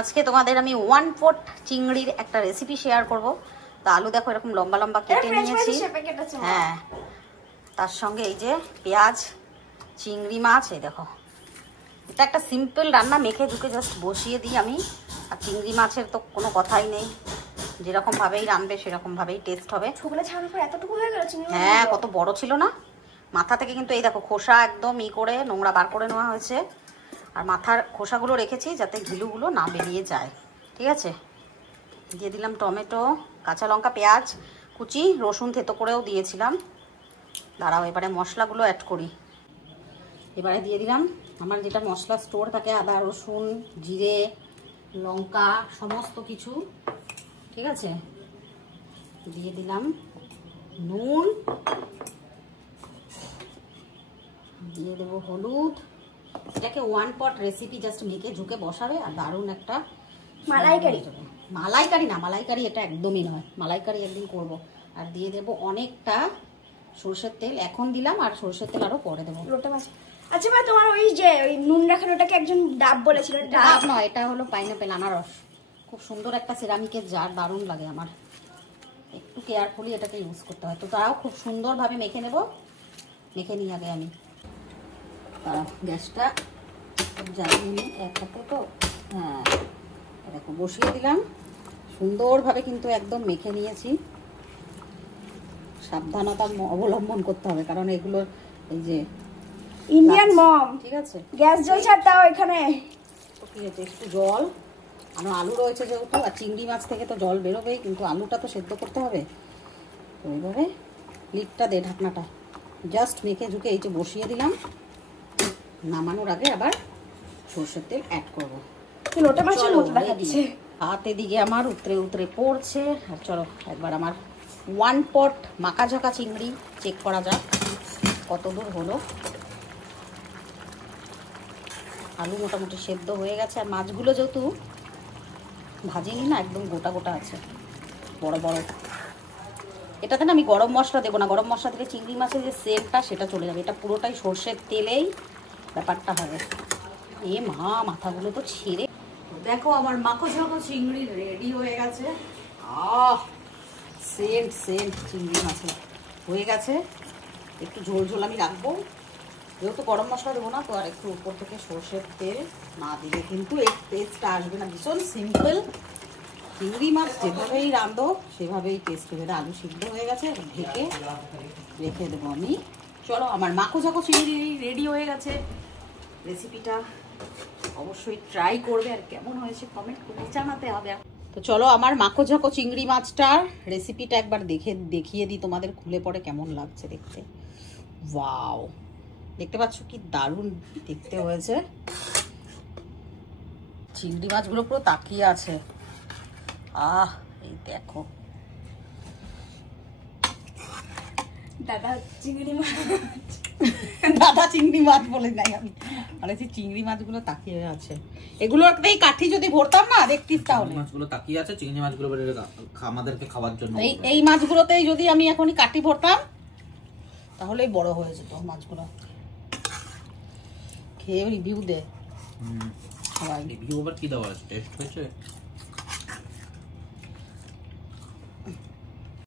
আজকে তোমাদের আমি 1/4 চিংড়ির একটা রেসিপি শেয়ার করব। তো আলু দেখো এরকম লম্বা লম্বা কেটে নিয়েছি। হ্যাঁ, তার সঙ্গে এই যে পেঁয়াজ, চিংড়ি মাছ, এই দেখো এটা একটা সিম্পল রান্না, মেখে ঢুকে জাস্ট বসিয়ে দিই আমি। আর চিংড়ি মাছের তো কোনো কথাই নেই, যেরকম ভাবেই রান্নবে সেরকম ভাবেই টেস্ট হবে। হ্যাঁ, কত বড় ছিল না, মাথা থেকে কিন্তু এই দেখো খোসা একদম করে নোংরা বার করে নেওয়া হয়েছে। আর মাথার খোসাগুলো রেখেছি যাতে ঘিলুগুলো না বেরিয়ে যায়। ঠিক আছে, দিয়ে দিলাম টমেটো, কাঁচা লঙ্কা, পেঁয়াজ কুচি, রসুন থেতো করেও দিয়েছিলাম। দাঁড়াও, এবারে মশলাগুলো অ্যাড করি। এবারে দিয়ে দিলাম আমার যেটা মশলা স্টোর থাকে, আদা রসুন জিরে লঙ্কা সমস্ত কিছু। ঠিক আছে, দিয়ে দিলাম নুন, দিয়ে দেবো হলুদ। এটাকে 1/4 রেসিপি, জাস্ট মেখে ঝুঁকে বসাবে আর দারুণ একটা মালাইকারি। মালাইকারি না, মালাইকারি এটা একদমই নয়, মালাইকারি একদিন করব। আর দিয়ে দেবো অনেকটা সরষের তেল, এখন দিলাম আর সরষের তেল আরো পরে দেবো। আচ্ছা মা, তোমার ওই যে ওই নুন রাখার ওটাকে একজন ডাব বলেছিল। ডাব নয়, এটা হলো পাইনাপেল, আনারস। খুব সুন্দর একটা সিরামিকের জার, দারুণ লাগে আমার। একটু কেয়ারফুলি এটাকে ইউজ করতে হয়। তো তাও খুব সুন্দরভাবে মেখে নেব। মেখে নিই আগে আমি। গ্যাসটা জ্বালিয়ে নিই এক হাতে, তো হ্যাঁ দেখো বসিয়ে দিলাম। সুন্দরভাবে কিন্তু একদম মেখে নিয়েছি। সাবধানতা অবলম্বন করতে হবে, কারণ এগুলো এই যে ইন্ডিয়ান মম, ঠিক আছে, গ্যাস জ্বলছে আর তাও এখানে একটু জল, আমার আলু রয়েছে যেহেতু, আর চিংড়ি মাছ থেকে তো জল বেরোবেই, কিন্তু আলুটা তো সেদ্ধ করতে হবে। তো এইভাবে লিডটা দে, ঢাকনাটা জাস্ট মেখে ঝুঁকে এই যে বসিয়ে দিলাম। নামানোর আগে আবার সরষের তেল অ্যাড করবো। লোটা মাছের মতো দেখাচ্ছে, হাত এদিকে আমার উতরে উতরে পড়ছে। আর চলো একবার আমার 1/4 মাখা ঝাঁকা চিংড়ি চেক করা যাক কত দূর হলো। আলু মোটামুটি সেদ্ধ হয়ে গেছে, আর মাছগুলো যেহেতু ভাজিনি না, একদম গোটা গোটা আছে, বড় বড়। এটাতে না আমি গরম মশলা দেবো না, গরম মশলা থেকে চিংড়ি মাছের যে সেন্টটা সেটা চলে যাবে। এটা পুরোটাই সর্ষের তেলেই ব্যাপারটা হবে। এ মা, মাথাগুলো তো ছেড়ে। দেখো আমার মাখো ঝাঁকো চিংড়ি রেডি হয়ে গেছে। সেন্ট সেন্ট চিংড়ি মাছের হয়ে গেছে। একটু ঝোল ঝোল আমি রাখবো, যেহেতু গরম মশলা দেবো না, তো আর একটু উপর থেকে সর্ষের তেল না দিলে কিন্তু এর টেস্টটা আসবে না। ভীষণ সিম্পল, চিংড়ি মাছ যেভাবেই রাঁধো সেভাবেই টেস্ট হবে। আলু সিদ্ধ হয়ে গেছে, ঢেকে রেখে দেবো আমি। চলো, আমার মাখো ঝাঁকো চিংড়ি রেডি হয়ে গেছে। রেসিপিটা অবশ্যই ট্রাই করবে, আর কেমন হয়েছে কমেন্ট করে জানাতে হবে। তো চলো, আমার মাখো ঝাঁকো চিংড়ি মাছটার রেসিপিটা একবার দেখিয়ে দিই তোমাদের, খুলে পরে কেমন লাগছে দেখতে। ওয়াও, দেখতে পাচ্ছ কি দারুণ দেখতে হয়েছে। চিংড়ি মাছগুলো পুরো তাকিয়ে আছে। এই দেখো, দাদা চিংড়ি মাছ, দাদা চিংড়ি মাছ বলে নাই আমি, মানে চিংড়ি মাছগুলো তাকিয়ে আছে। এগুলোতেই কাঠি যদি ভরতাম না, দেখতিস তাহলে। মাছগুলো তাকিয়ে আছে, চিংড়ি মাছগুলো আমাদেরকে খাওয়ার জন্য। এই মাছগুলোতেই যদি আমি এখনই কাঠি ভরতাম তাহলেই বড় হয়ে যেত মাছগুলো। খেয়ে রিভিউ দে সবাই। রিভিউ আবার কি দেওয়া আছে? টেস্ট হয়েছে?